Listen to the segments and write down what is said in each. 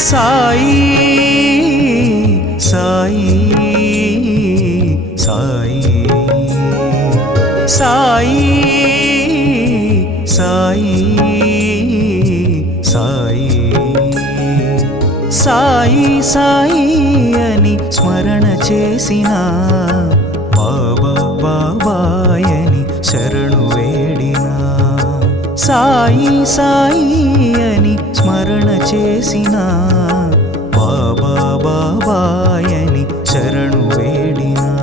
సాయి సాయి సాయి సాయి సాయి సాయి సాయి సాయి అని స్మరణ చేసిన బాబా బాబాయని శరణు వేడినా సాయి సాయి అని స్మరణ చేసిన బాబా బాబాయని శరణు వేడినా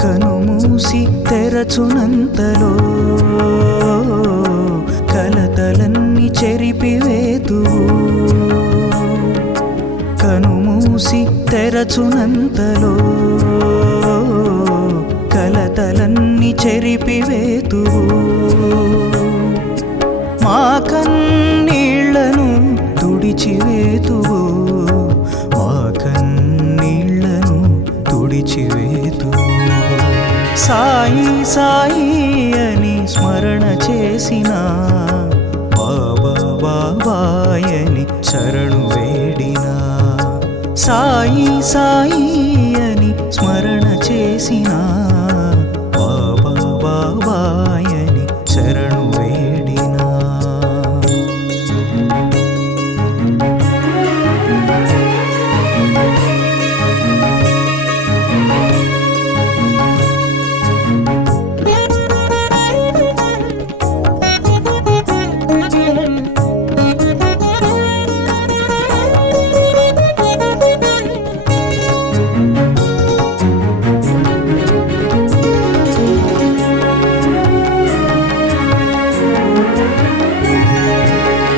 కనుమూసి తెరచునంతలో కలతలన్నీ చెరిపివేతువు కనుమూసి తెరచునంతలో కలతలన్నీ చెరిపివేతువు మా కన్నీళ్లను తుడిచివేతువు మా కన్నీళ్లను తుడిచివేతువు సాయి సాయి అని స్మరణ చేసిన బాబా బాబాయని శరణు వేడినా సాయి సాయి అని స్మరణ చేసిన బాబా బాబాయని శరణు వేడినా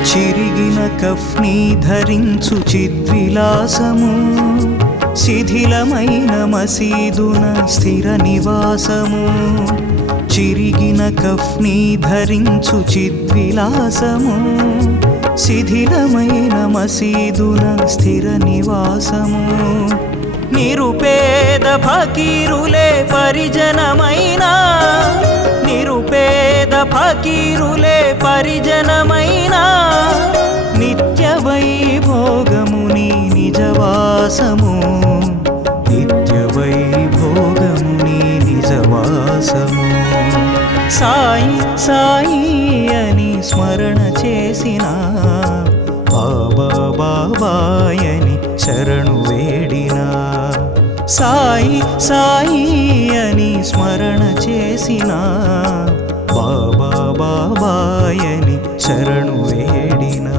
చిరిగిన కఫ్ని ధరించు చిద్విలాసము శిథిలమైన మసీదున స్థిర నివాసము చిరిగిన కఫ్ని ధరించు చిద్విలాసము శిథిలమైన మసీదున స్థిర నివాసము నిరుపేద ఫకీరులే పరిజనమైనా నిరుపేద ఫకీరులే పరిజనమైనా నిత్య వైభోగముని నిజవాసము నిత్య వైభోగముని నిజవాసము సాయి సాయి అని స్మరణ చేసిన బాబా బాబాయని శరణు వేడినా సాయి సాయి అని స్మరణ చేసిన బాబా బాబాయని శరణు వేడినా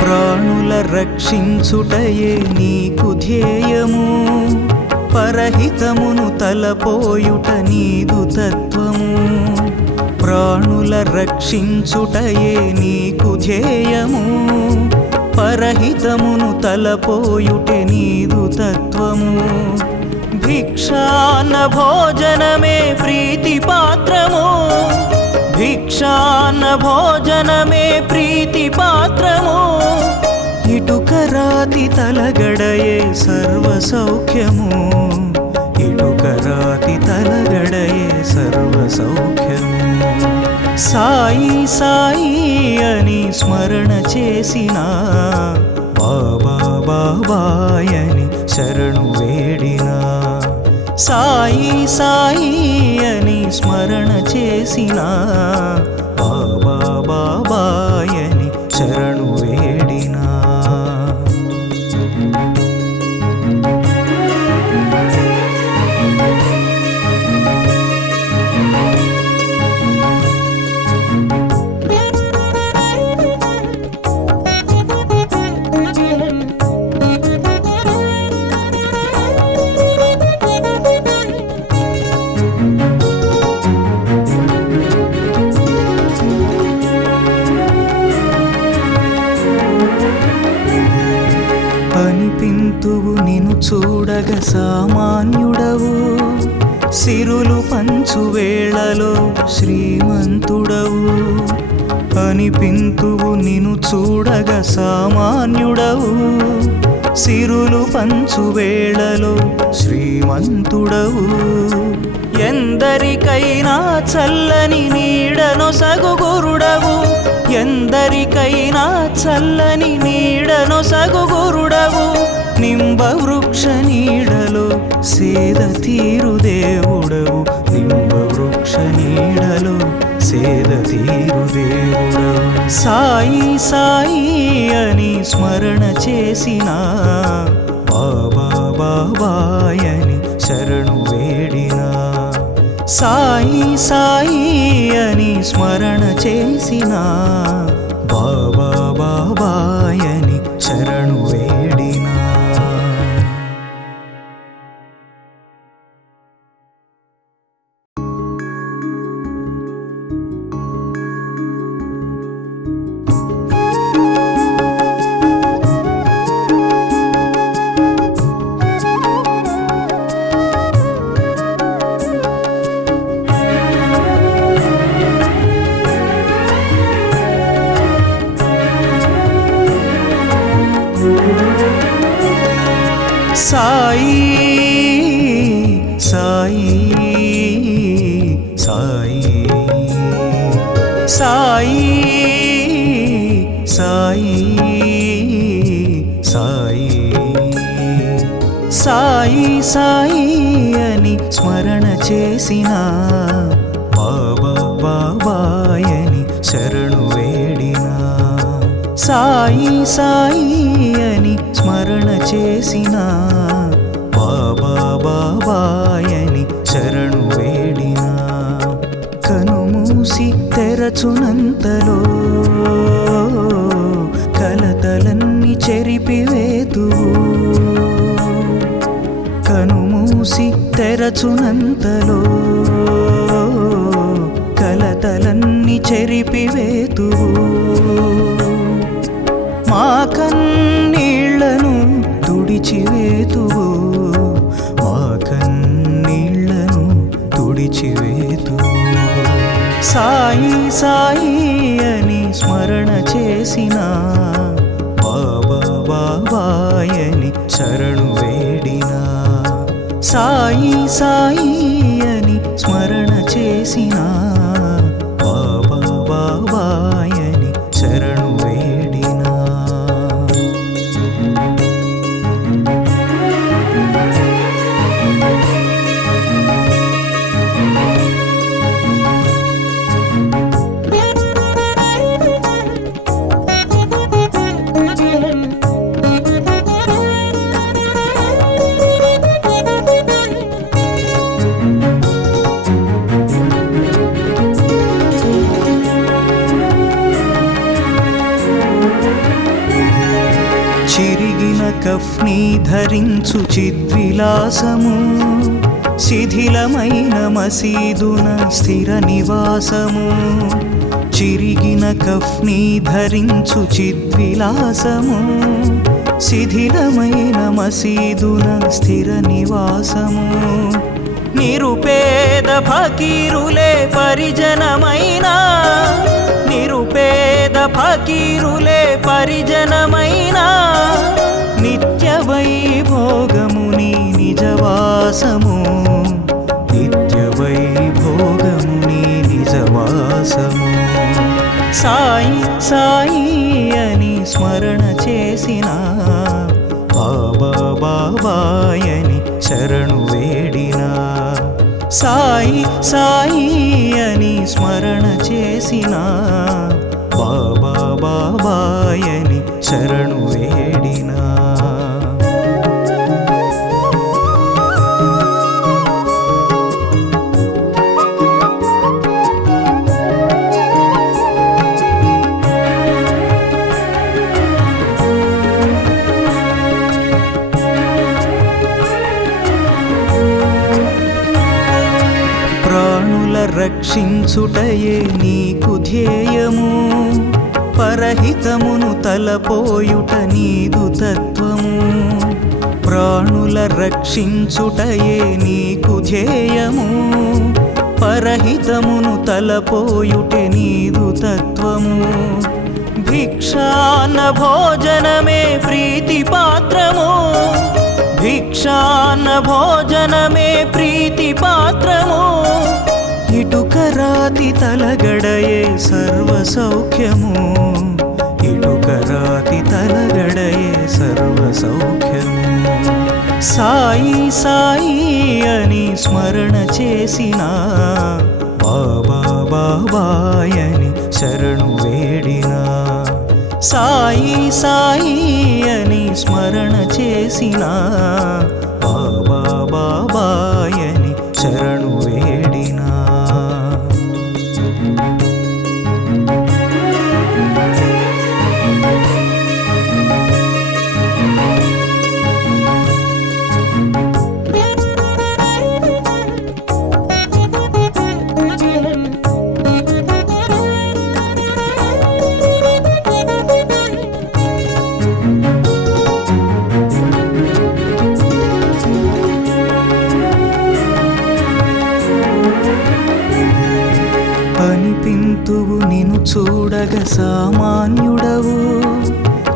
ప్రాణుల రక్షించుటయే నీకు ధ్యేయము పరహితమును తలపోయుట నీదు తత్వము ప్రాణుల రక్షించుటయే నీకు ధ్యేయము పరహితమును తలపోయుటే నీదు తత్వము భిక్షాన్న భోజనమే ప్రీతి పాత్రము భిక్షాన్న భోజనమే ప్రీతి పాత్రము ఇటుక రాతి తలగడయే సర్వ సౌఖ్యము ఇటుక రాతి తలగడయే సర్వ సౌఖ్యము సాయి సాయి అని స్మరణ చేసిన బాబా బాబాయని శరణు వేడినా సాయి సాయి అని స్మరణ చేసిన బాబా బాబాయని శరణు వేడినా అనిపింతువు నిన్ను చూడగ సామాన్యుడవు సిరులు పంచు వేళలో శ్రీమంతుడవు అనిపింతువు నిను చూడగా సామాన్యుడవు సిరులు పంచు వేళలో శ్రీమంతుడవు ఎందరికైనా చల్లని నీడనొసగు గురుడవు ఎందరికైనా చల్లని నీడనొసగు గురుడవు నింబ వృక్ష నీడలో సేద తీరు దేవుడవు నింబ వృక్ష నీడలో సేద తీరు దేవుడవు సాయి సాయి అని స్మరణ చేసిన బాబా బాబాయని శరణు వేడినా సాయి సాయి అని స్మరణ చేసిన బాబా బాబాయని శరణు వేడినా సాయి సాయి సాయి సాయి సాయి సాయి సాయి సాయి అని స్మరణ చేసిన బాబా బాబాయని శరణు వేడినా సాయి సాయి అని స్మరణ చేసిన బాబా బాబాయని శరణు వేడినా కనుమూసి తెరచునంతలో కలతలన్నీ చెరిపివేతువు కనుమూసి తెరచునంతలో కలతలన్నీ చెరిపివేతువు మా కన్నీళ్లను తుడిచివేతువు మా కన్నీళ్లను తుడిచివేతువు సాయి సాయి అని స్మరణ చేసిన బాబా బాబాయని శరణు వేడినా సాయి సాయి అని స్మరణ చేసిన బాబా బాబాయని శరణు వేడినా చిరిగిన కఫ్ని ధరించు చిద్విలాసము శిథిలమైన మసీదున స్థిర నివాసము చిరిగిన కఫ్ని ధరించు చిద్విలాసము శిథిలమైన మసీదున స్థిర నివాసము నిరుపేద ఫకీరులే పరిజనమైన నిరుపేద ఫకీరులే పరిజనమైన నిత్య వైభోగముని నిజవాసము నిత్య వైభోగముని నిజవాసము సాయి సాయి అని స్మరణ చేసిన బాబా బాబాయని శరణు వేడినా సాయి సాయి అని స్మరణ చేసిన బాబా బాబాయని శరణు వేడినా ప్రాణుల రక్షించుటయే నీకు ధ్యేయము పరహితమును తలపోయుట నీదు తత్వము ప్రాణుల రక్షించుటయే నీకు ధ్యేయము పరహితమును తలపోయుటే నీదు తత్వము. భిక్షాన్న భోజనమే ప్రీతి పాత్రము, భిక్షాన్న భోజనమే ప్రీతి పాత్రము. ఇటుక రాతి తలగడయే సర్వ సౌఖ్యము, ఇటుక రాతి తలగడయే సర్వ సౌఖ్యము. సాయి సాయి అని స్మరణ చేసిన, బాబా బాబాయని శరణు వేడిన. సాయి సాయి అని స్మరణ చేసిన, బాబా బాబాయని శరణు వేడిన. అనిపింతువు నిను చూడగ సామాన్యుడవు,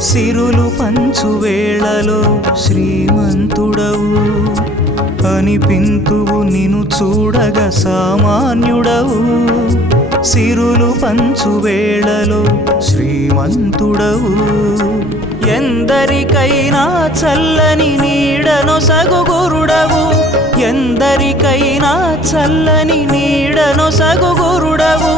సిరులు పంచు వేళలో శ్రీమంతుడవు. అనిపింతువు నిను చూడగ సామాన్యుడవు, సిరులు పంచు వేళలో శ్రీమంతుడవు. ఎందరికైనా చల్లని నీడనొసగు గురుడవు, ఎందరికైనా చల్లని నీడనొసగు గురుడవు.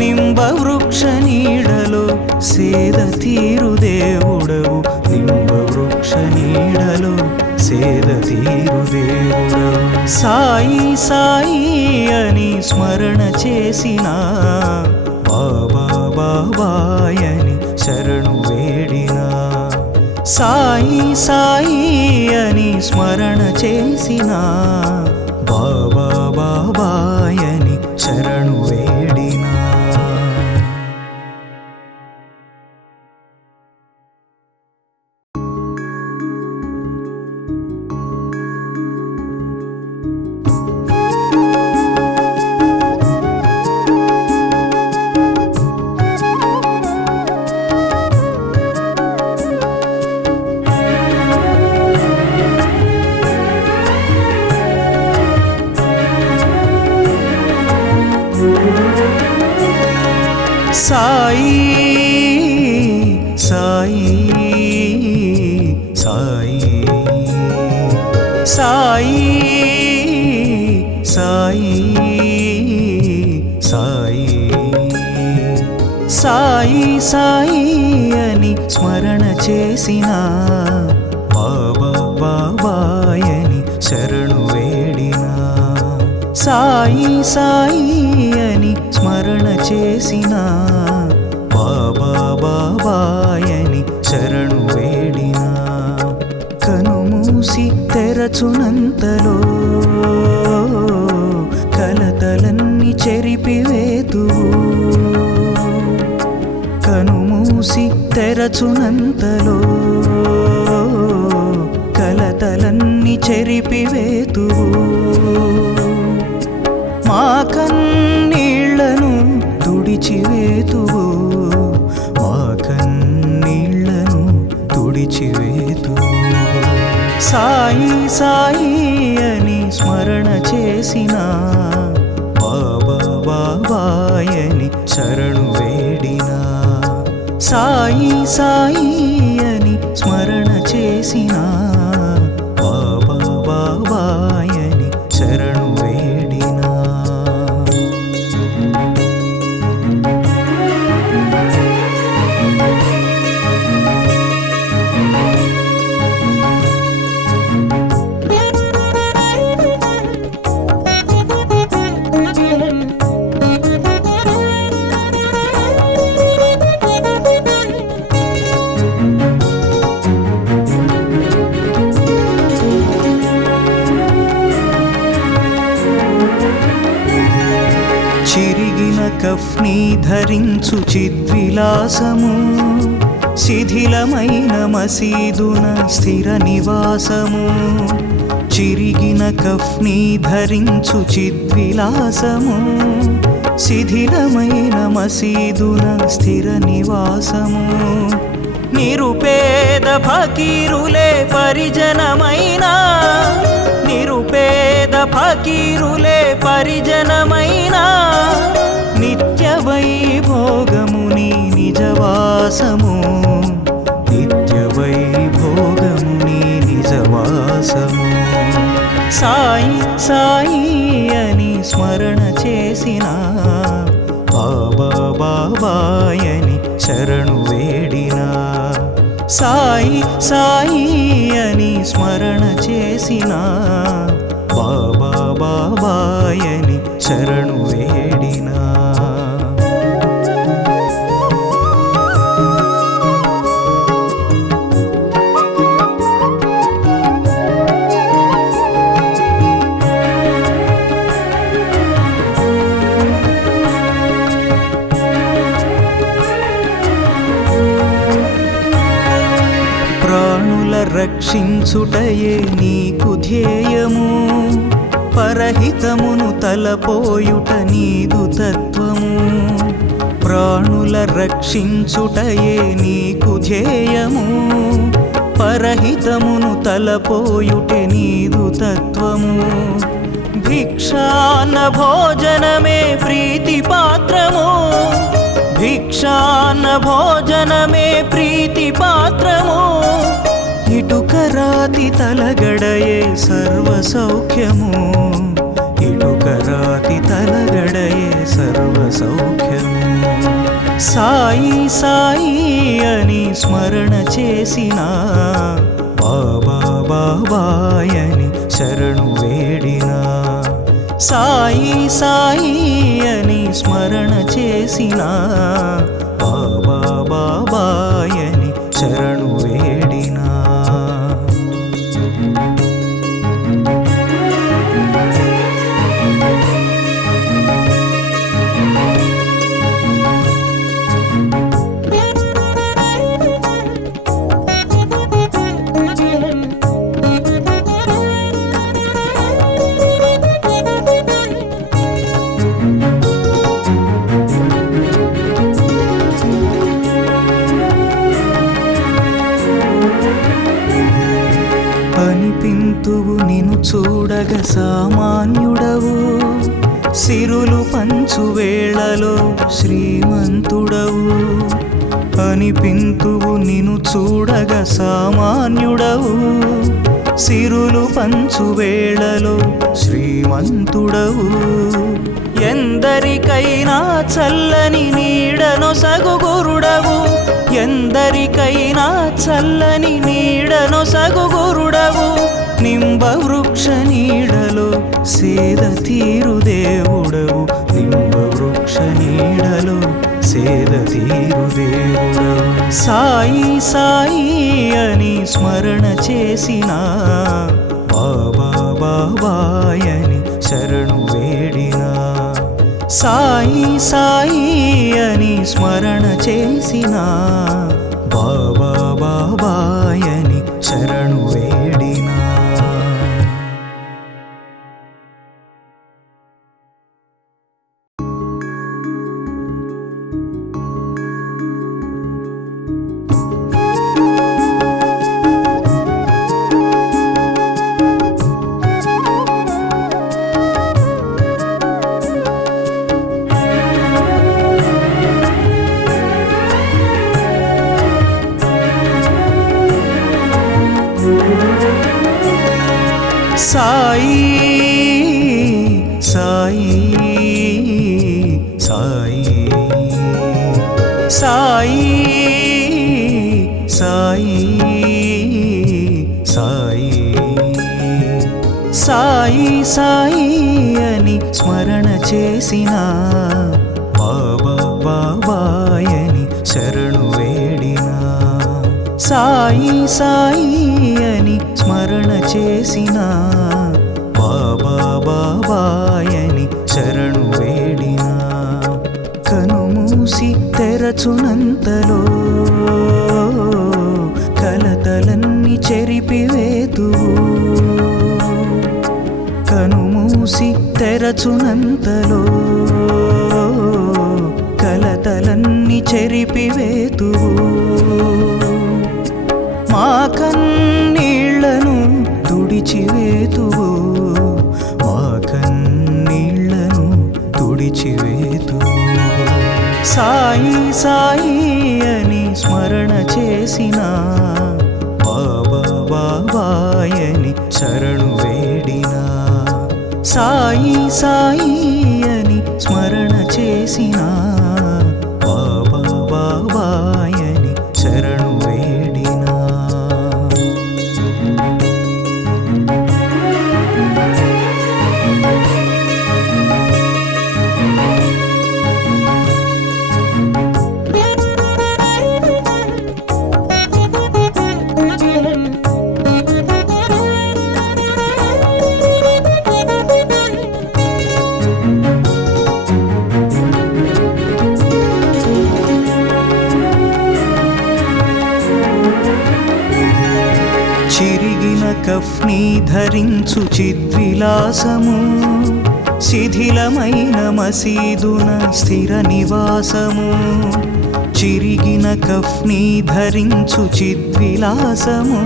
నింబ వృక్ష నీడలో సేద తీరు దేవుడవు, నింబ వృక్ష నీడలో సేద తీరు దేవుడవు. సాయి సాయి అని స్మరణ చేసిన, బాబా బాబాయని శరణు వేడిన. సాయి సాయి అని స్మరణ చేసిన, బాబా బాబాయని శరణు వేడిన. సాయి సాయి సాయి సాయి సాయి సాయి సాయి సాయి అని స్మరణ చేసిన, బాబా బాబాయని శరణు వేడిన. సాయి సాయి అని స్మరణ చేసిన, బాబా బాబాయని శరణు వేడిన. కనుమూసి తెరచునంతలో కలతలన్నీ చెరిపివేతువు, కనుమూసి తెరచునంతలో కలతలన్నీ చెరిపివేతువు. మా కన్నీళ్లను తుడిచివేతువు, మా కన్నీళ్లను తుడిచివేతువు. సాయి సాయి అని స్మరణ చేసిన, బాబా బాబాయని శరణు వేడిన. సాయి సాయి అని స్మరణ చేసిన, బాబా బాబాయని శరణు వేడిన. చిరిగిన కఫ్ని ధరించు చిద్విలాసము, శిథిలమైన మసీదున స్థిర నివాసము. చిరిగిన కఫ్నీ ధరించు చిద్విలాసము శిథిలమైన మసీదున స్థిర నివాసము నిరుపేద ఫకీరులే పరిజనమైన నిరుపేద ఫకీరులే పరిజనమైన నిత్య వైభోగముని నిజవాసము నిత్య వైభోగముని నిజవాసము సాయి సాయి అని స్మరణ చేసిన బాబా బాబాయని శరణు వేడినా సాయి సాయి అని స్మరణ చేసిన బాబా బాబాయని శరణు వేడినా రక్షించుటయే నీకు ధ్యేయము పరహితమును తలపోయుట నీదు తత్వము ప్రాణుల రక్షించుటయే నీకు ధ్యేయము పరహితమును తలపోయుటే నీదు తత్వము భిక్షాన్న భోజనమే ప్రీతి పాత్రము భిక్షాన్న భోజనమే ప్రీతి పాత్రము ఇటుక రాతి తలగడయే సర్వ సౌఖ్యము ఇటుక రాతి తలగడయే సర్వ సౌఖ్యము సాయి సాయి అని స్మరణ చేసిన బాబా బాబాయని శరణు వేడినా సాయి సాయి అని స్మరణ చేసిన బాబా బాబాయని శరణు వేడినా అనిపింతువు నిను చూడగ సామాన్యుడవు సిరులు పంచు వేళలో శ్రీమంతుడవు అనిపింతువు నిను చూడగ సామాన్యుడవు సిరులు పంచు వేళలో శ్రీమంతుడవు ఎందరికైనా చల్లని నీడనొసగు గురుడవు ఎందరికైనా చల్లని నీడనొసగు గురుడవు నింబ వృక్ష నీడలో సేద తీరు దేవుడవు నింబ వృక్ష నీడలో సేద తీరు దేవుడవు సాయి సాయి అని స్మరణ చేసిన బాబా బాబాయని శరణు వేడినా సాయి సాయి అని స్మరణ చేసిన బాబా బాబాయని శరణు వేడినా సాయి సాయి సాయి సాయి సాయి సాయి సాయి సాయి అని స్మరణ చేసిన బాబా బాబాయని శరణు వేడినా సాయి సాయి అని స్మరణ చేసిన బాబా బాబాయని శరణు వేడినా కనుమూసి తెరచునంతలో కలతలన్నీ చెరిపివేతువు చేరచునంతలో కలతలన్నీ చెరిపివేతువు మా కన్నీళ్లను తుడిచివేతువు మా కన్నీళ్లను తుడిచివేతువు సాయి సాయి అని స్మరణ చేసిన బాబా బాబాయని శరణు వేడినా సాయి సాయి అని స్మరణ చేసిన బాబా బాబాయని శరణు వేడినా చిరిగిన కఫ్ని ధరించు చిద్విలాసము శిథిలమైన మసీదున స్థిర నివాసము చిరిగిన కఫ్ని ధరించు చిద్విలాసము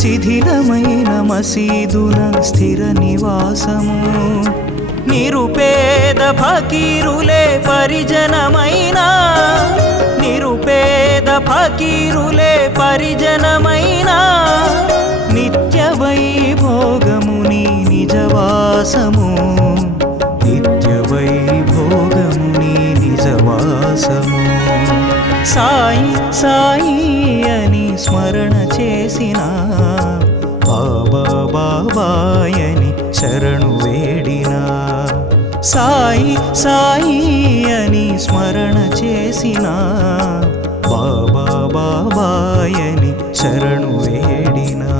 శిథిలమైన మసీదున స్థిర నివాసము నిరుపేద ఫకీరులే పరిజనమైనా నిరుపేద ఫకీరులే పరిజనమైనా నిత్య వైభోగముని నిజవాసము నిత్య వైభోగముని నిజవాసము సాయి సాయి అని స్మరణ చేసిన బాబా బాబాయని శరణు వేడినా సాయి సాయి అని స్మరణ చేసిన బాబా బాబాయని శరణు వేడినా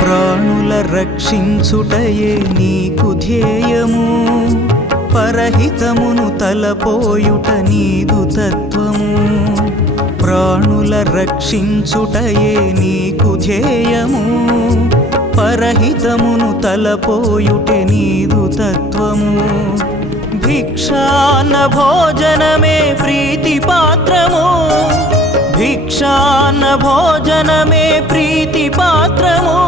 ప్రాణుల రక్షించుటయే నీకు ధ్యేయము పరహితమును తలపోయుట నీదు తత్వము ప్రాణుల రక్షించుటయే నీకు ధ్యేయము పరహితమును తలపోయుటే నీదు తత్వము భిక్షాన్న భోజనమే ప్రీతి పాత్రము భిక్షాన్న భోజనమే ప్రీతి పాత్రము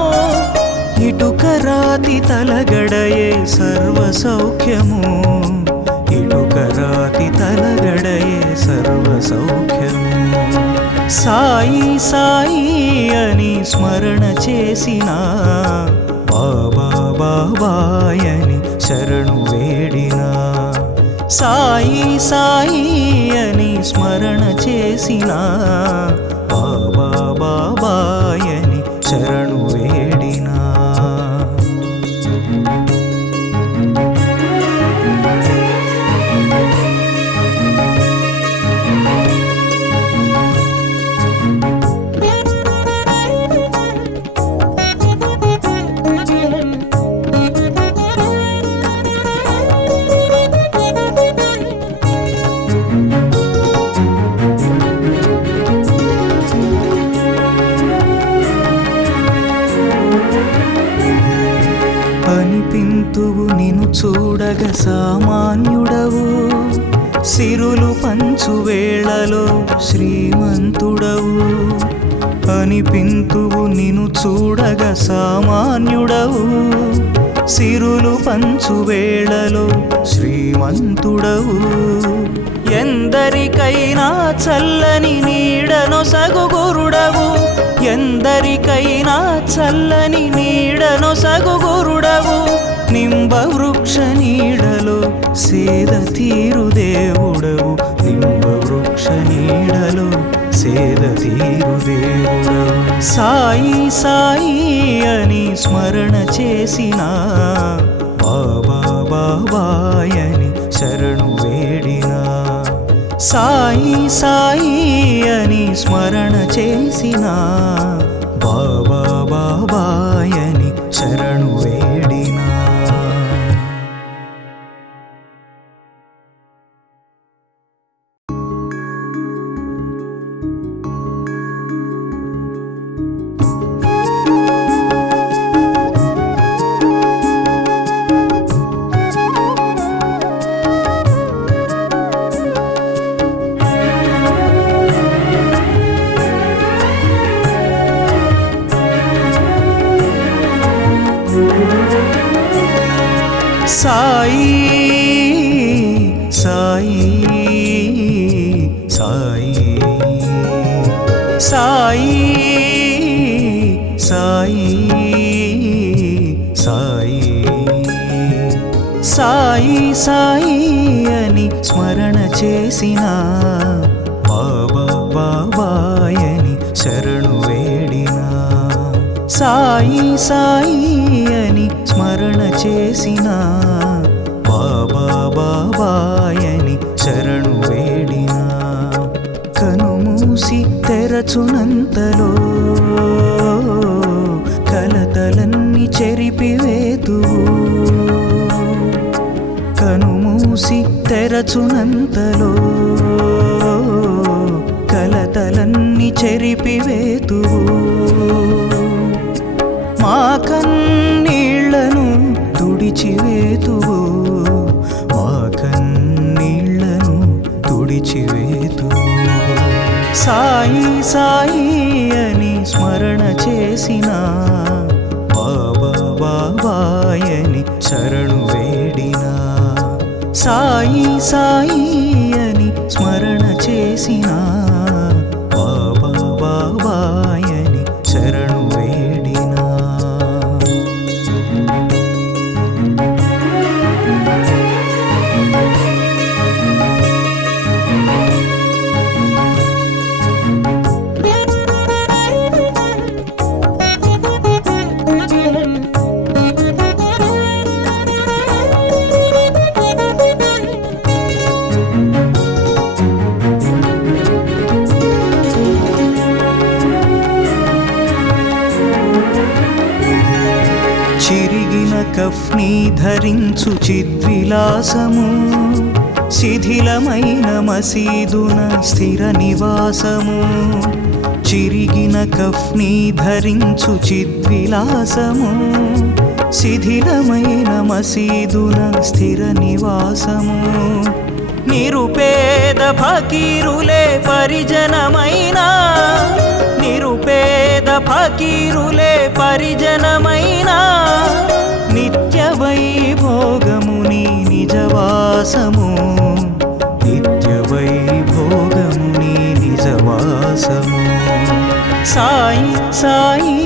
ఇటుక రాతి తలగడయే సర్వ సౌఖ్యము ఇటుక రాతి తలగడయే సర్వ సౌఖ్యము సాయి సాయి అని స్మరణ చేసిన బాబా బాబాయని శరణు వేడినా సాయి సాయి అని స్మరణ చేసిన బాబా బాబాయని శరణు వేడినా అనిపింతువు నిను చూడగ సామాన్యుడవు సిరులు పంచు వేళలో శ్రీమంతుడవు అనిపింతువు నిను చూడగ సామాన్యుడవు సిరులు పంచు వేళలో శ్రీమంతుడవు ఎందరికైనా చల్లని నీడనొసగు గురుడవు ఎందరికైనా చల్లని నీడనొసగు గురుడవు నింబ వృక్ష నీడలో సేద తీరు దేవుడవు నింబ వృక్ష నీడలో సేద తీరు దేవుడవు సాయి సాయి అని స్మరణ చేసిన బాబా బాబాయని శరణు వేడినా సాయి సాయి అని స్మరణ చేసిన సాయి సాయి సాయి సాయి సాయి సాయి సాయి సాయి అని స్మరణ చేసిన బాబా బాబాయని శరణు వేడిన సాయి సాయి అని స్మరణ చేసిన బాబా బాబాయని శరణు వేడిన కనుమూసి తెరచునంతలో కలతలన్నీ చెరిపివేతువు కనుమూసి తెరచునంతలో కలతలన్నీ చెరిపివేతువు మా కన్నీళ్లను తుడిచివేతువు మా కన్నీళ్లను తుడిచివేతువు సాయి సాయి అని స్మరణ చేసిన బాబా బాబాయని శరణు వేడిన సాయి సాయి అని స్మరణ చేసిన బాబా బాబాయని శరణు వేడిన చిరిగిన కఫ్ని ధరించు చిద్విలాసము శిథిలమైన మసీదున స్థిర నివాసము చిరిగిన కఫ్ని ధరించు చిద్విలాసము శిథిలమైన మసీదున స్థిర నివాసము నిరుపేద ఫకీరులే పరిజనమైన నిరుపేద ఫకీరులే పరిజనమైన నిత్య వైభోగముని నిజవాసము నిత్య వైభోగముని నిజవాసము సాయి సాయి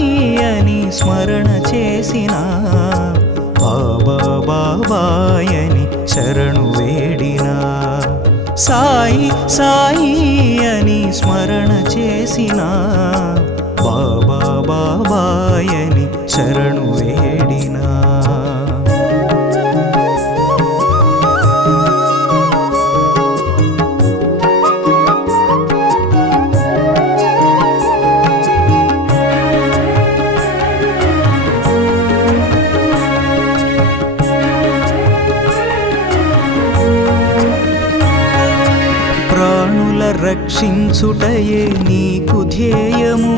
అని స్మరణ చేసిన బాబా బాబాయని శరణు వేడిన సాయి సాయి అని స్మరణ చేసిన బాబా బాబాయని శరణు వేడిన ప్రాణుల రక్షించుటయే నీకు ధ్యేయము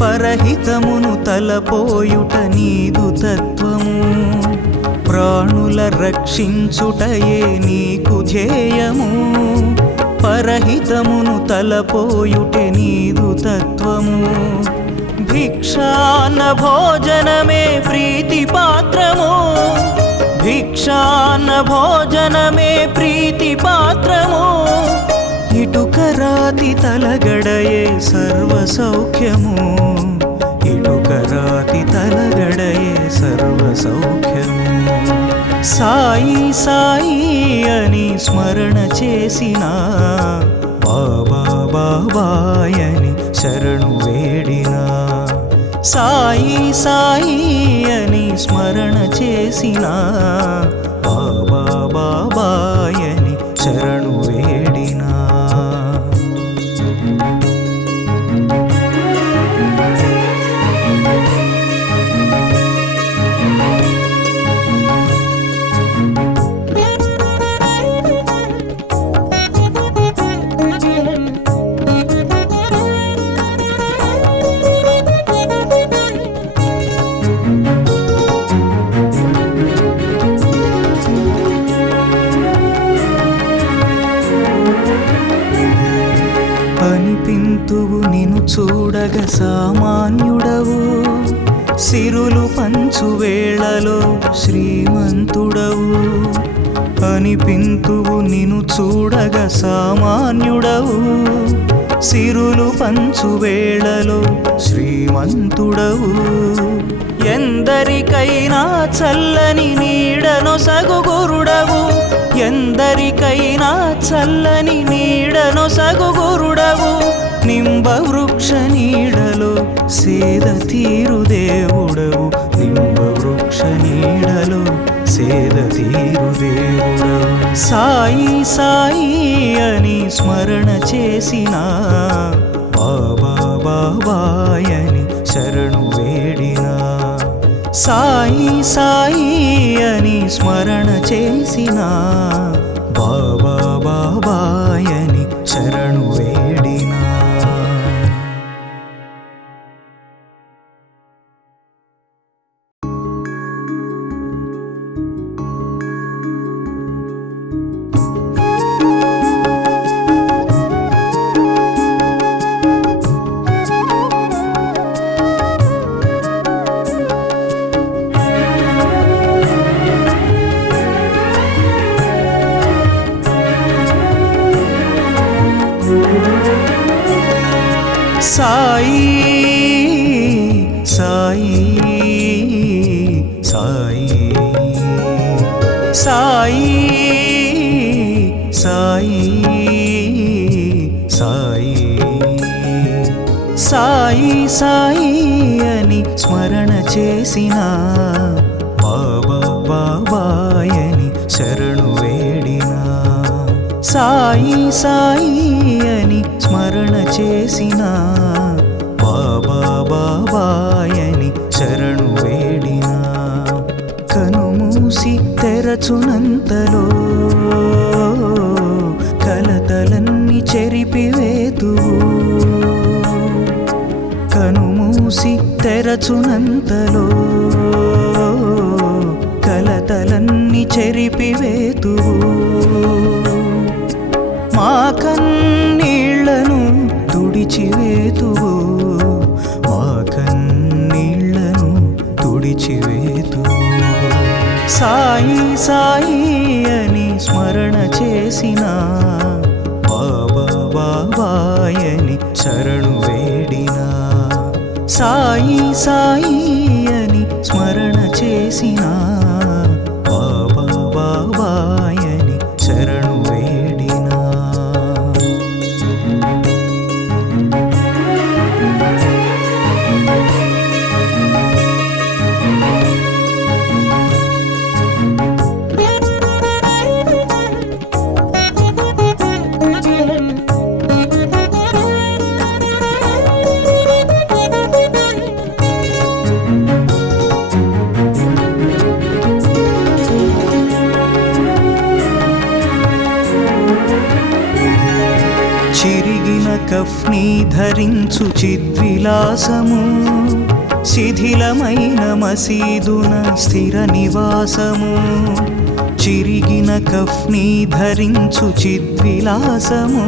పరహితమును తలపోయుట నీదు తత్వము ప్రాణుల రక్షించుటయే నీకు ధ్యేయము పరహితమును తలపోయుటే నీదు తత్వము భిక్షాన్న భోజనమే ప్రీతి పాత్రము భిక్షాన్న భోజనమే ప్రీతి పాత్రము ఇటుక రాతి తలగడయే సర్వ సౌఖ్యము ఇటుక రాతి తలగడయే సర్వ సౌఖ్యము సాయి సాయి అని స్మరణ చేసిన బాబా బాబాయని శరణు వేడిన సాయి సాయి అని స్మరణ చేసిన బాబా బాబాయని శరణు వేడిన అనిపింతువు నిన్ను చూడగ సామాన్యుడవు సిరులు పంచు పంచు వేళలో శ్రీమంతుడవు అనిపింతువు నిను చూడగ సామాన్యుడవు సిరులు పంచు వేళలో శ్రీమంతుడవు ఎందరికైనా చల్లని నీడనొసగు గురుడవు ఎందరికైనా చల్లని నీడనొసగు గురుడవు నింబ వృక్ష నీడలో సేద తీరు దేవుడవు నింబ వృక్ష నీడలో సేద తీరు దేవుడవు సాయి సాయి అని స్మరణ చేసిన బాబా బాబాయని శరణు వేడినా సాయి సాయి అని స్మరణ చేసిన బాబా బాబాయని శరణు వేడినా సాయి సాయి సాయి సాయి సాయి సాయి సాయి సాయి అని స్మరణ చేసిన బాబా బాబాయని శరణు వేడినా సాయి సాయి అని స్మరణ చేసిన బాబా బాబాయని శరణు వేడినా కనుమూసి తెరచునంతలో కలతలన్నీ చెరిపివేతువు కనుమూసి తెరచునంతలో కలతలన్నీ చెరిపివేతువు మా కన్నీళ్లను తుడిచివేతువు మా కన్నీళ్లను తుడిచివేతువు సాయి సాయి అని స్మరణ చేసిన బాబా బాబాయని శరణు వేడినా సాయి సాయి అని స్మరణ చేసిన బాబా బాబాయని శరణు వేడినా చిరిగిన కఫ్ని ధరించు చిద్విలాసము శిథిలమైన మసీదున స్థిర నివాసము చిరిగిన కఫ్ని ధరించు చిద్విలాసము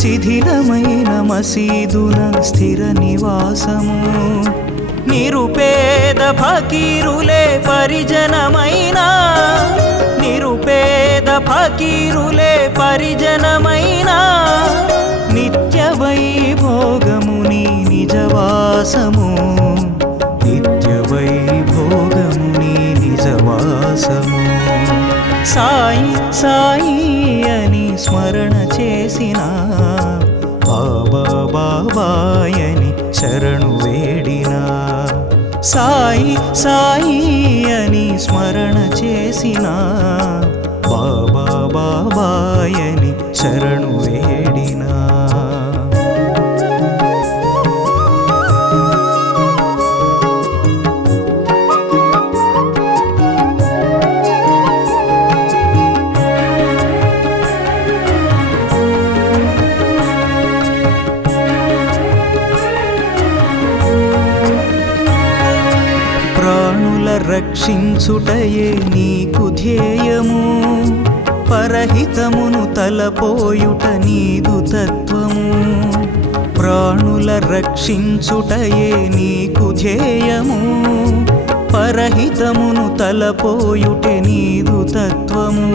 శిథిలమైన మసీదున స్థిర నివాసము నిరుపేద ఫకీరులే పరిజనమైనా నిరుపేద ఫకీరులే పరిజనమైనా నిత్య వైభోగముని నిజవాసము నిత్య వైభోగముని నిజవాసము సాయి సాయి అని స్మరణ చేసిన బాబా బాబాయని శరణు వేడినా సాయి సాయి అని స్మరణ చేసిన బాబా బాబాయని శరణు వేడినా ప్రాణుల రక్షించుటయే నీకు ధ్యేయము పరహితమును తలపోయుట నీదు తత్వము ప్రాణుల రక్షించుటయే నీకు ధ్యేయము పరహితమును తలపోయుటే నీదు తత్వము.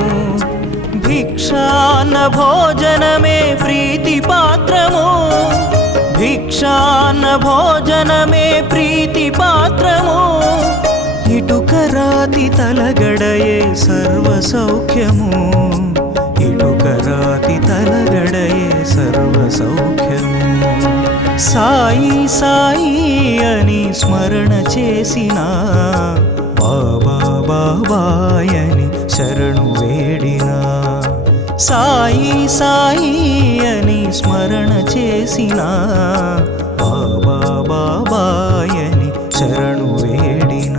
భిక్షాన్న భోజనమే ప్రీతి పాత్రము, భిక్షాన్న భోజనమే ప్రీతి పాత్రము. ఇటుక రాతి తలగడయే సర్వ సౌఖ్యము, ఇటుక రాతి తలగడయే సర్వ సౌఖ్యము. సాయి సాయి అని స్మరణ చేసిన, బాబా బాబాయని శరణు వేడిన. సాయి సాయి అని స్మరణ చేసిన, బాబా బాబాయని శరణు వేడిన.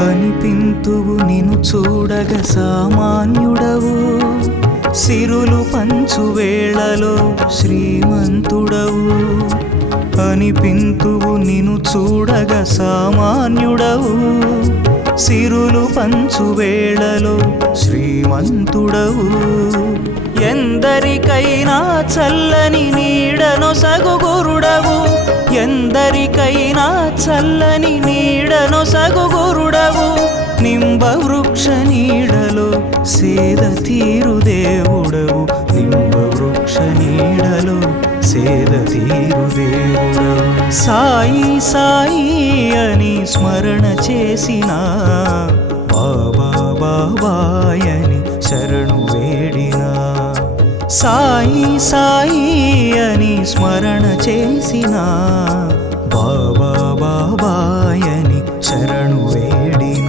అనిపింతువు నిను చూడగ సామాన్యుడవు, సిరులు పంచు వేళలో శ్రీమంతుడవు. అనిపింతువు నిను చూడగ సామాన్యుడవు, సిరులు పంచు వేళలో శ్రీమంతుడవు. ఎందరికైనా చల్లని నీడనొసగు గురుడవు, ఎందరికైనా చల్లని నీడనొసగు గురుడవు. నింబ వృక్ష నీడలో సేద తీరు దేవుడవు, నింబ వృక్ష నీడలో సేద తీరు దేవుడవు. సాయి సాయి అని స్మరణ చేసిన, బాబా బాబాయని శరణు వేడిన. సాయి సాయి అని స్మరణ చేసిన, బాబా బాబాయని శరణు వేడిన.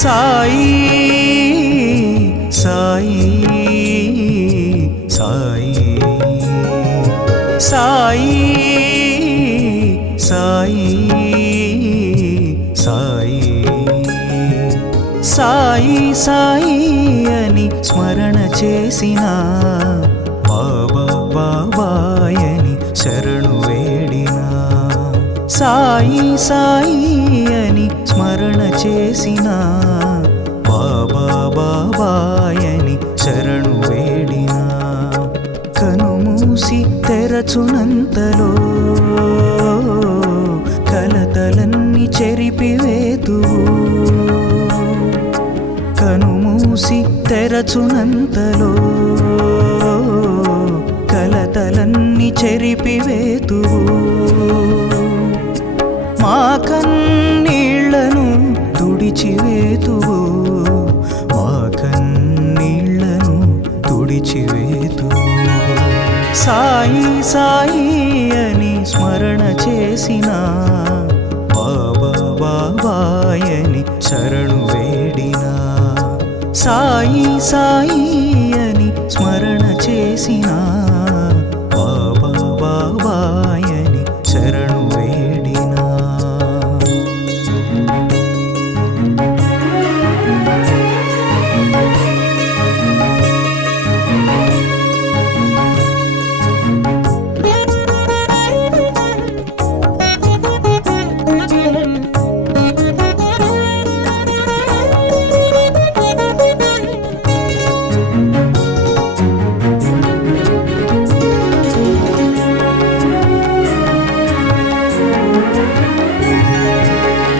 సాయి సాయి సాయి సాయి సాయి సాయి సాయి సాయి అని స్మరణ చేసిన, బాబా బాబాయని శరణు వేడిన. సాయి సాయి అని స్మరణ చేసిన, బాబా బాబాయని శరణు వేడిన. కనుమూసి తెరచునంతలో కలతలన్నీ చెరిపివేతువు, కనుమూసి తెరచునంతలో కలతలన్నీ చెరిపివేతువు. మా కన్నీళ్లను తుడిచివేతువు, మా కన్నీళ్లను తుడిచివేతువు. సాయి సాయి అని స్మరణ చేసిన, బాబా బాబాయని శరణు వేడిన. సాయి సాయి అని స్మరణ చేసిన, బాబా బాబాయని శరణు వేడిన.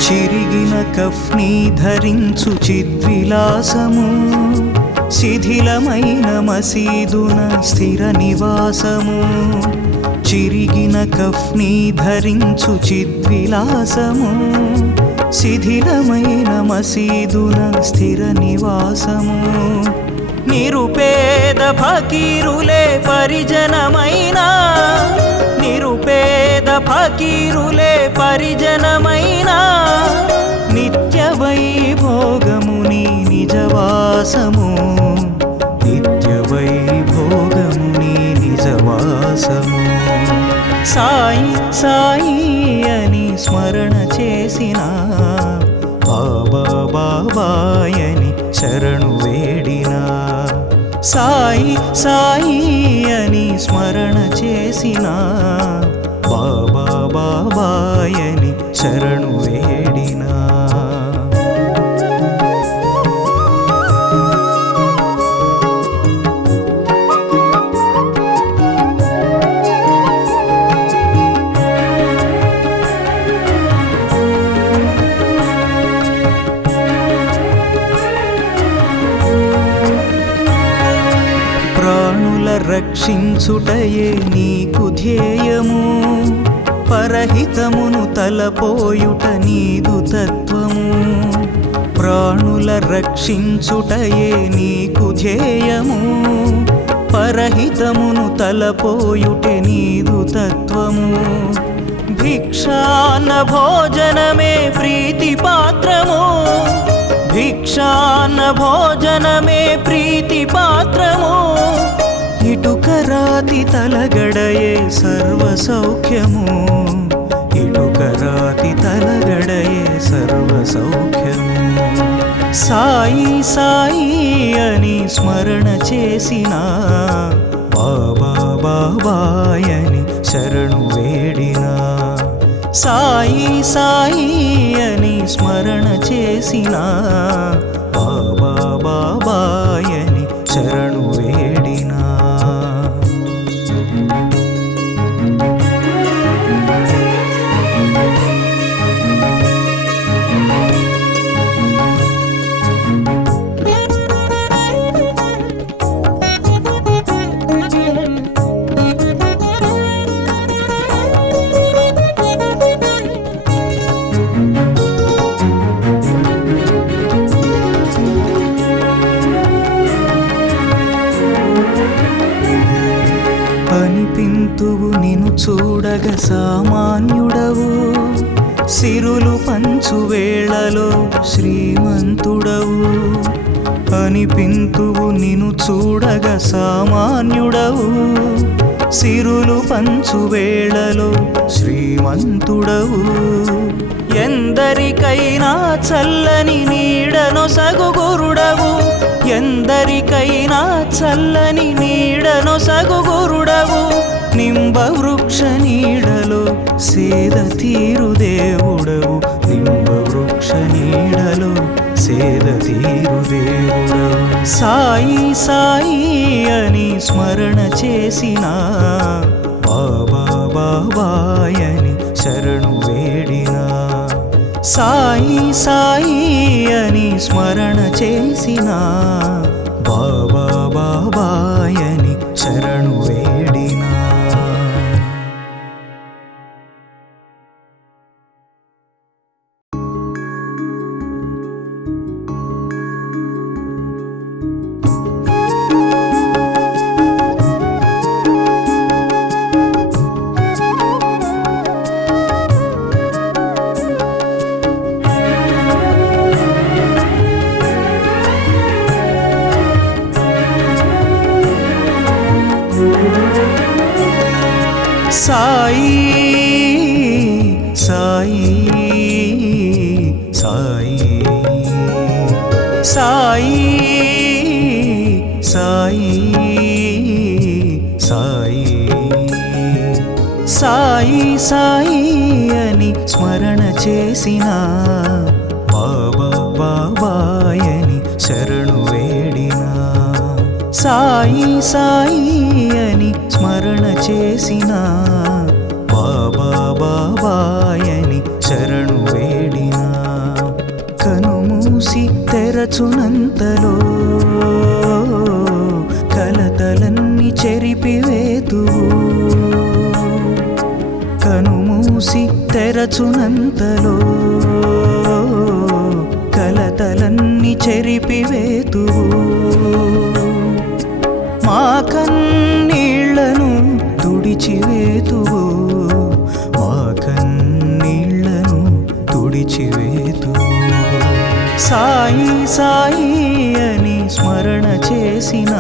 చిరిగిన కఫ్ని ధరించు చిద్విలాసము, శిథిలమైన మసీదున స్థిర నివాసము. చిరిగిన కఫ్నీ ధరించు చిద్విలాసము శిథిలమైన మసీదున స్థిర నివాసము నిరుపేద ఫకీరులే పరిజనమైన నిరుపేద ఫకీరులే పరిజనమైన నిత్య వైభోగముని నిజవాసము నిత్య వైభోగముని నిజవాసము సాయి సాయి అని స్మరణ చేసిన బాబా బాబాయని శరణు వేడిన సాయి సాయి అని స్మరణ చేసిన బాబా బాబాయని శరణు వేడిన రక్షించుటయే నీకు ధ్యేయము పరహితమును తలపోయుట నీదు తత్వము ప్రాణుల రక్షించుటయే నీకు ధ్యేయము పరహితమును తలపోయుటే నీదు తత్వము భిక్షాన్న భోజనమే ప్రీతి పాత్రము భిక్షాన్న భోజనమే ప్రీతి పాత్రము ఇటుక రాతి తలగడయే సర్వ సౌఖ్యము ఇటుక రాతి తలగడయే సర్వ సౌఖ్యము సాయి సాయి అని స్మరణ చేసిన బాబా బాబాయని శరణు వేడిన సాయి సాయి అని స్మరణ చేసిన బాబా బాబాయని శరణు వేడిన అనిపింతువు నిను చూడగ సామాన్యుడవు సిరులు పంచు వేళలో శ్రీమంతుడవు అనిపింతువు నిను చూడగ సామాన్యుడవు సిరులు పంచు వేళలో శ్రీమంతుడవు ఎందరికైనా చల్లని నీడనొసగు గురుడవు ఎందరికైనా చల్లని నీడనొసగు గురుడవు నింబ వృక్ష నీడలో సేద తీరు దేవుడవు నింబ వృక్ష నీడలో సేద తీరు దేవుడవు సాయి సాయి అని స్మరణ చేసిన బాబా బాబాయని శరణు వేడిన సాయి సాయి అని స్మరణ చేసిన బాబా బాబాయని శరణు వేడిన సాయి సాయి సాయి సాయి సాయి సాయి సాయి సాయి అని స్మరణ చేసిన బాబా బాబాయని శరణు వేడిన సాయి సాయి అని స్మరణ చేసిన బాబా బాబాయని శరణు వేడిన కనుమూసి తెరచునంతలో కలతలన్నీ చెరిపివేతువు చేరచునంతలో కలతలన్నీ చెరిపివేతువు మా కన్నీళ్లను తుడిచివేతువు మా కన్నీళ్లను తుడిచివేతువు సాయి సాయి అని స్మరణ చేసిన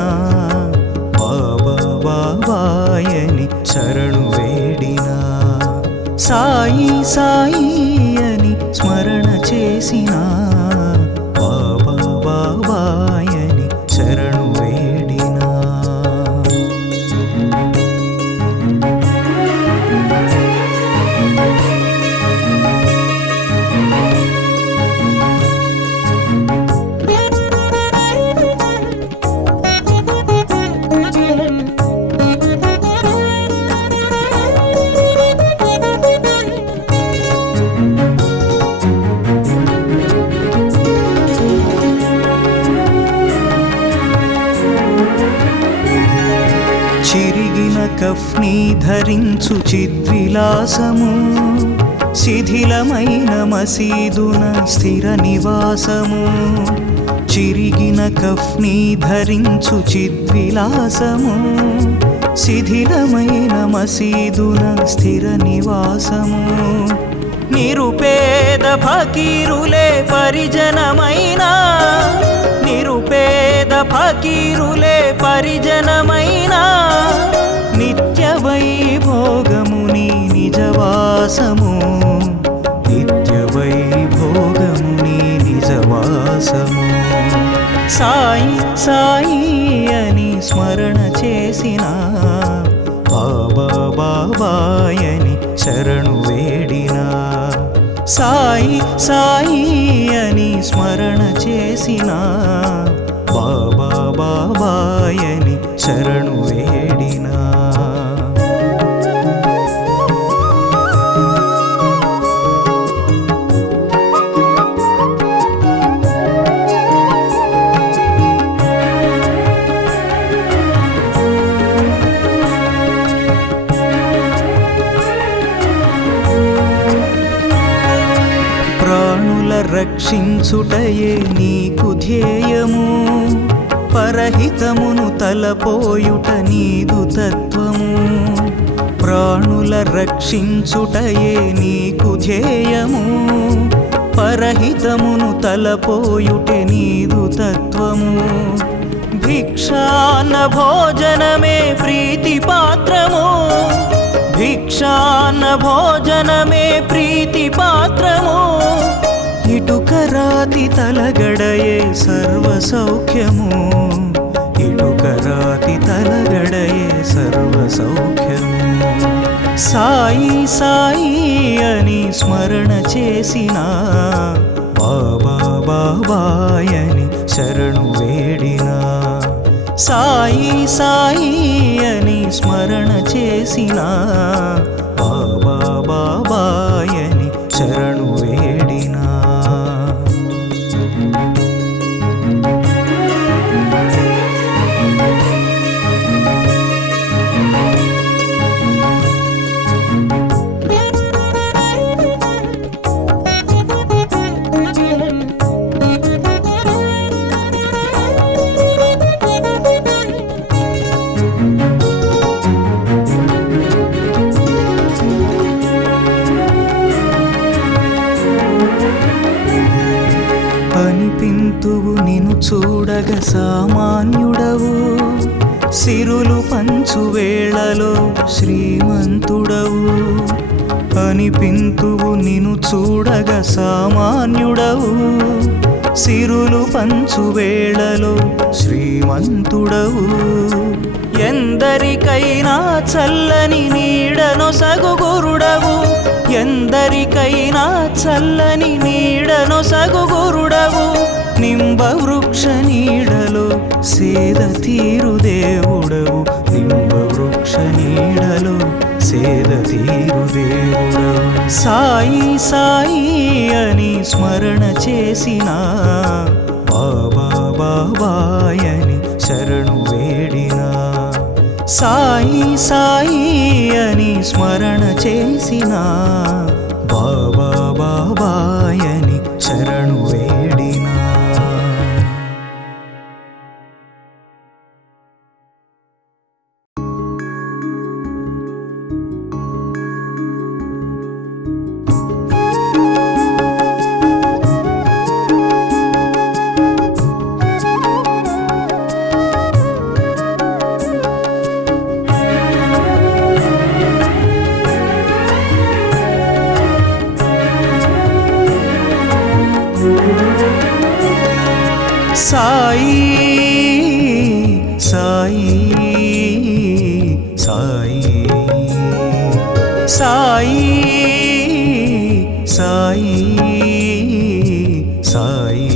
బాబా బాబాయని శరణు వేడినా సాయి సాయి అని స్మరణ చేసిన బాబా బాబాయని శరణు వేడినా చిరిగిన కఫ్ని ధరించు చిద్విలాసము శిథిలమైన మసీదున స్థిర నివాసము చిరిగిన కఫ్ని ధరించు చిద్విలాసము శిథిలమైన మసీదున స్థిర నివాసము నిరుపేద ఫకీరులే పరిజనమైన నిరుపేద ఫకీరులే పరిజనమైన నిత్య వైభోగముని నిజవాసము నిత్య వైభోగముని నిజవాసము సాయి సాయి అని స్మరణ చేసిన బాబా బాబాయని శరణు వేడినా సాయి సాయి అని స్మరణ చేసిన బాబా బాబాయని శరణు వేడినా ప్రాణుల రక్షించుటయే నీకు ధ్యేయము పరహితమును తలపోయుట నీదు తత్వము ప్రాణుల రక్షించుటయే నీకు ధ్యేయము పరహితమును తలపోయుటే నీదు తత్వము భిక్షాన్న భోజనమే ప్రీతి పాత్రము భిక్షాన్న భోజనమే ప్రీతి పాత్రము ఇటుక రాతి తలగడయే సర్వ సౌఖ్యము ఇటుక రాతి తలగడయే సర్వ సౌఖ్యము సాయి సాయి అని స్మరణ చేసిన బాబా బాబాయని శరణు వేడినా సాయి సాయి అని స్మరణ చేసిన బాబా బాబాయని శరణు వేడినా అనిపింతువు నిన్ను చూడగ సామాన్యుడవు సిరులు పంచు వేళలో శ్రీమంతుడవు అనిపింతువు నిన్ను చూడగ సామాన్యుడవు సిరులు పంచు వేళలో శ్రీమంతుడవు ఎందరికైనా చల్లని నీడనొసగు గురుడవు ఎందరికైనా చల్లని నీడనొసగు గురుడవు నింబ వృక్ష నీడలో సేద తీరు దేవుడవు నింబ వృక్ష నీడలో సేద తీరు దేవుడవు సాయి సాయి అని స్మరణ చేసిన బాబా బాబాయని శరణు వేడినా సాయి సాయి అని స్మరణ చేసిన సాయి సాయి సాయి సాయి సాయి సాయి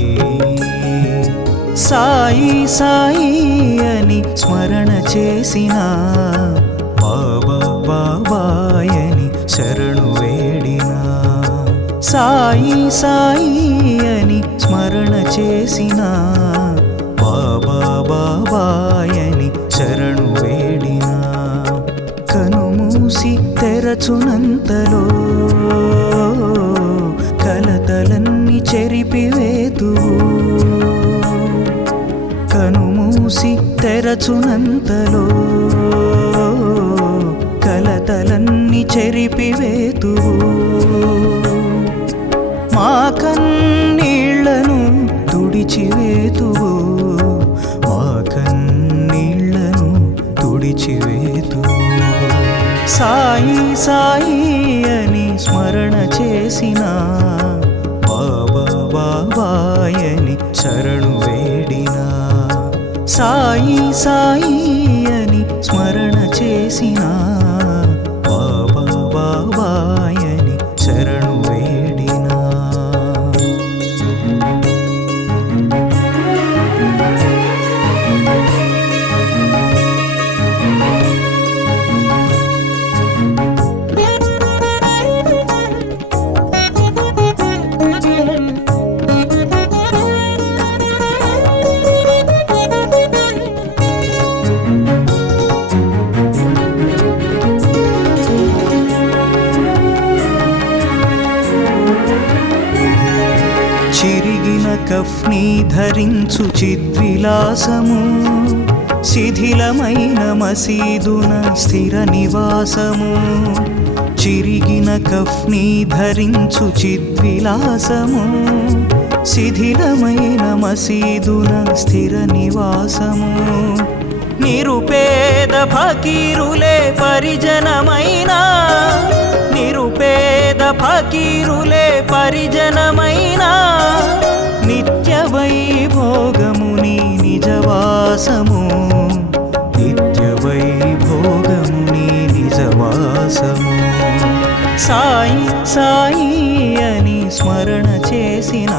సాయి సాయి అని స్మరణ చేసిన బాబా బాబాయని శరణు వేడినా సాయి సాయి అని స్మరణ చేసిన బాబా బాబాయని శరణు వేడినా కనుమూసి తెరచునంతలో కలతలన్నీ చెరిపివేతువు కనుమూసి తెరచునంతలో కలతలన్నీ చెరిపివేతువు మా కన్నీళ్లను తుడిచివేతువు మా కన్నీళ్లను తుడిచివేతువు సాయి సాయి అని స్మరణ చేసిన బాబా బాబాయని శరణు వేడినా సాయి సాయి అని స్మరణ చేసిన బాబా బాబాయని శరణు వేడినా చిరిగిన కఫ్ని ధరించు చిద్విలాసము శిథిలమైన మసీదున స్థిర నివాసము చిరిగిన కఫ్ని ధరించు చిద్విలాసము శిథిలమైన మసీదున స్థిర నివాసము నిరుపేద ఫకీరులే పరిజనమైనా నిరుపేద ఫకీరులే పరిజనమైనా నిత్య వైభోగముని నిజవాసము నిత్య వైభోగముని నిజవాసము సాయి సాయి అని స్మరణ చేసిన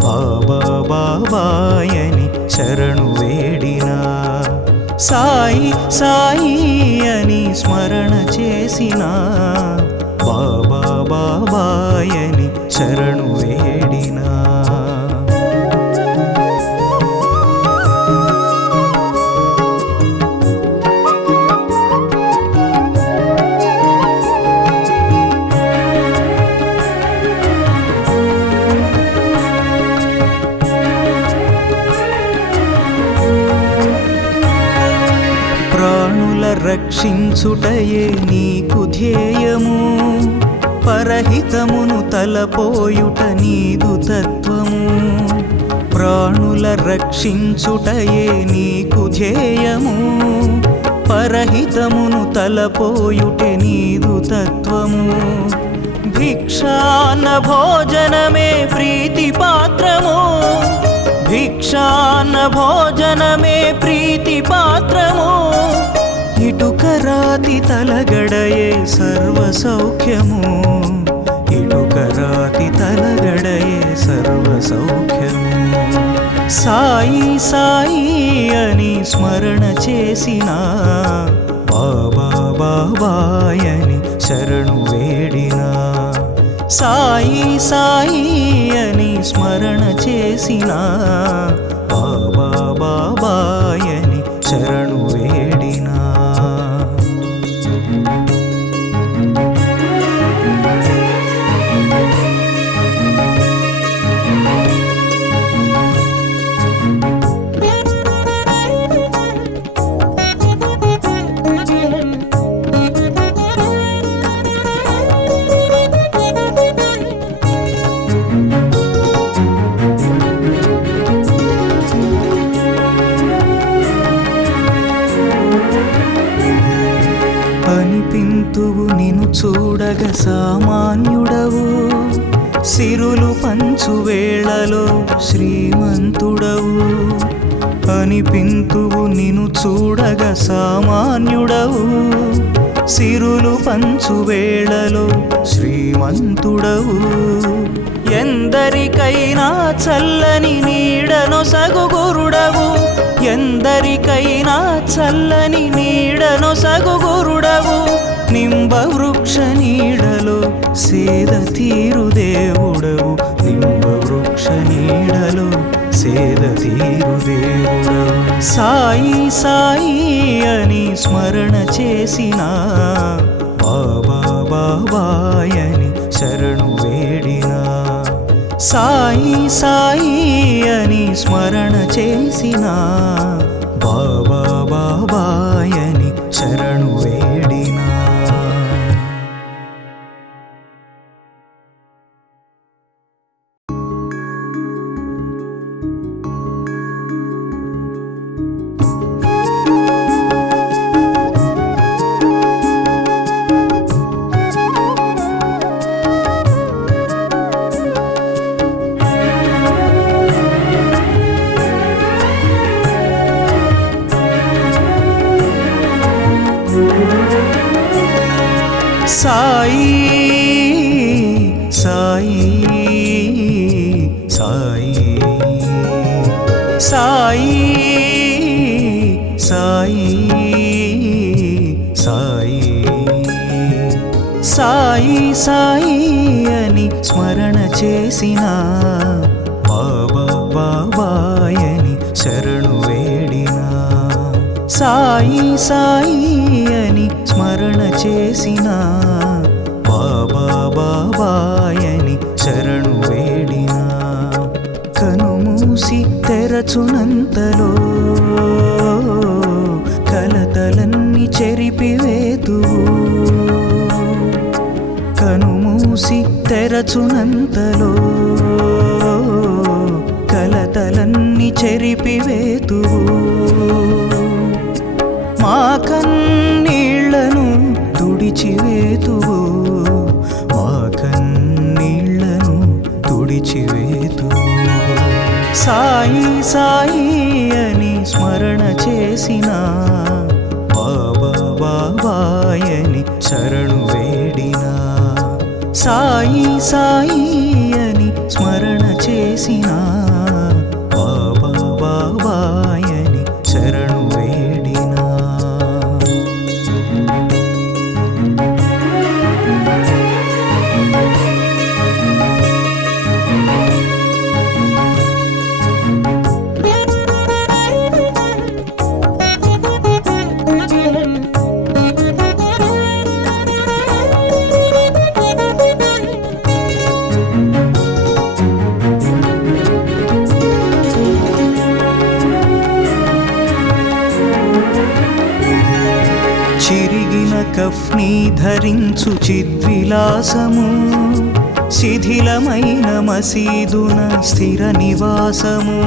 బాబా బాబాయని శరణు వేడినా సాయి సాయి అని స్మరణ చేసిన బాబా బాబాయని శరణు వేడినా ప్రాణుల రక్షించుటయే నీకు ధ్యేయము పరహితమును తలపోయుట నీదు తత్వము ప్రాణుల రక్షించుటయే నీకు ధ్యేయము పరహితమును తలపోయుటే నీదు తత్వము భిక్షాన్న భోజనమే ప్రీతి పాత్రము భిక్షాన్న భోజనమే ప్రీతి పాత్రము ఇటుక రాతి తలగడయే సర్వ సౌఖ్యము ఇటుక రాతి తలగడయే సర్వ సౌఖ్యము సాయి సాయి అని స్మరణ చేసిన బాబా బాబాయని శరణు వేడినా సాయి సాయి అని స్మరణ చేసిన బాబా బాబాయని శరణు వేడినా అనిపింతువు నిన్ను చూడగ సామాన్యుడవు సిరులు పంచు వేళలో శ్రీమంతుడవు అనిపింతువు నిను చూడగా సామాన్యుడవు సిరులు పంచు వేళలో శ్రీమంతుడవు ఎందరికైనా చల్లని నీడనొసగు గురుడవు ఎందరికైనా చల్లని నీడనొసగు గురుడవు నింబ వృక్ష నీడలో సేద తీరు దేవుడవు నింబ వృక్ష నీడలో సేద తీరు దేవుడవు సాయి సాయి అని స్మరణ చేసిన బాబా బాబాయని శరణు వేడినా సాయి సాయి అని స్మరణ చేసిన బాబా బాబాయని శరణు వేడినా సాయి సాయి సాయి సాయి సాయి సాయి సాయి సాయి అని స్మరణ చేసిన బాబా బాబాయని శరణు వేడినా సాయి సాయి అని స్మరణ చేసిన బాబా బాబాయని శరణు వేడినా కనుమూసి తెరచునంతలో కలతలన్నీ చెరిపివేతువు కనుమూసి తెరచునంతలో కలతలన్నీ చెరిపివేతువు మా కన్నీళ్లను తుడిచివేతువు మా కన్నీళ్లను తుడిచివేతువు సాయి సాయి అని స్మరణ చేసిన బాబా బాబాయని శరణు వేడినా సాయి సాయి అని స్మరణ చేసిన బాబా బాబాయని శరణు వేడినా చిరిగిన కఫ్ని ధరించు చిద్విలాసము శిథిలమైన మసీదున స్థిర నివాసము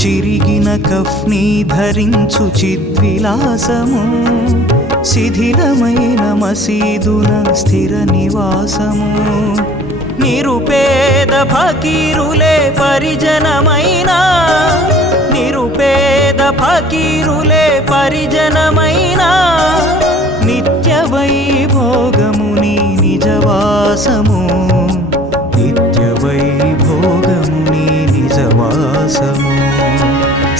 చిరిగిన కఫ్ని ధరించు చిద్విలాసము శిథిలమైన మసీదున స్థిర నివాసము నిరుపేద ఫకీరులే పరిజనమైన నిరుపేద ఫకీరులే పరిజనమైన నిత్య వైభోగముని నిజవాసము నిత్య వైభోగముని నిజవాసము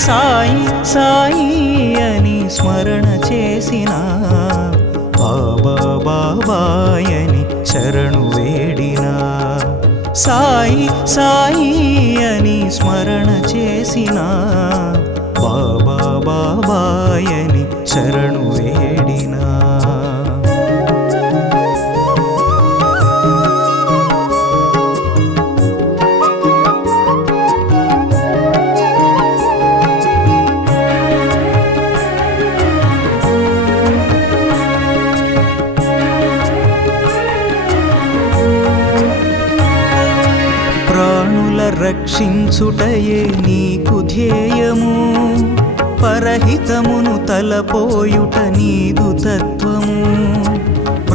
సాయి సాయి అని స్మరణ చేసిన బాబా బాబాయని శరణు వేడినా సాయి సాయి అని స్మరణ చేసిన బాబా బాబాయని శరణు వేడినా ప్రాణుల రక్షించుటయే నీకు ధ్యేయము పరహితమును తలపోయుట నీదు తత్వము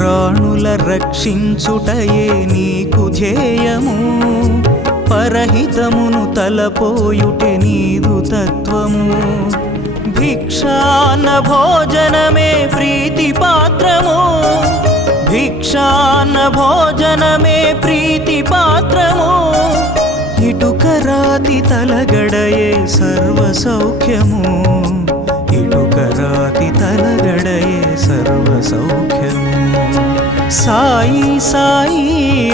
ప్రాణుల రక్షించుటయే నీకు ధ్యేయము పరహితమును తలపోయుటే నీదు తత్వము భిక్షాన్న భోజనమే ప్రీతి పాత్రము భిక్షాన్న భోజనమే ప్రీతి పాత్రము ఇటుక రాతి తలగడయే సర్వ సౌఖ్యము ఇటుక రాతి తలగడయే సర్వ సౌఖ్యము సాయి సాయి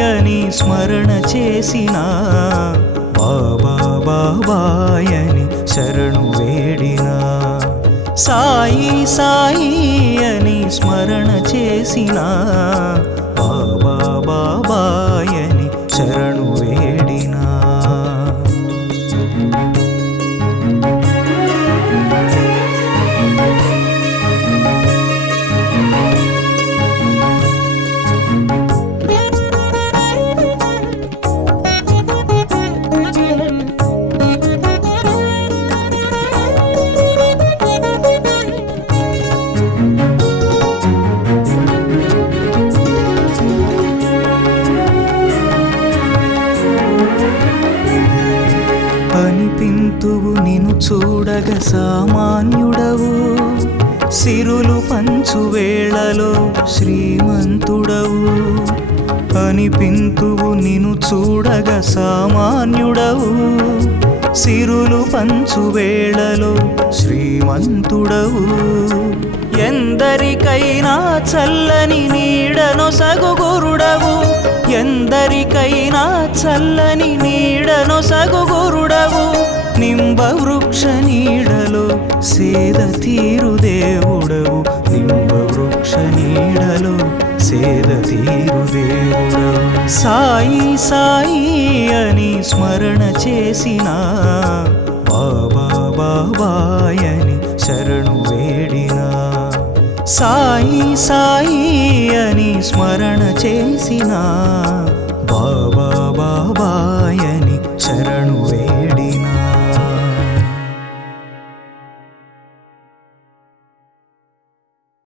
అని స్మరణ చేసిన బాబా బాబాయని శరణు వేడినా సాయి సాయి అని స్మరణ చేసిన బాబా బాబాయని శరణు వేడినా అనిపింతువు నిను చూడగ సామాన్యుడవు సిరులు పంచు వేళలో శ్రీమంతుడవు అనిపింతువు నిను చూడగ సామాన్యుడవు సిరులు పంచు వేళలో శ్రీమంతుడవు ఎందరికైనా చల్లని నీడనొసగు గురుడవు ఎందరికైనా చల్లని నీడనొసగు గురుడవు నింబ వృక్ష నీడలో సేద తీరు దేవుడవు నింబ వృక్ష నీడలో సేద తీరు దేవుడవు సాయి సాయి అని స్మరణ చేసిన బాబా బాబాయని శరణు వేడినా సాయి సాయి అని స్మరణ చేసిన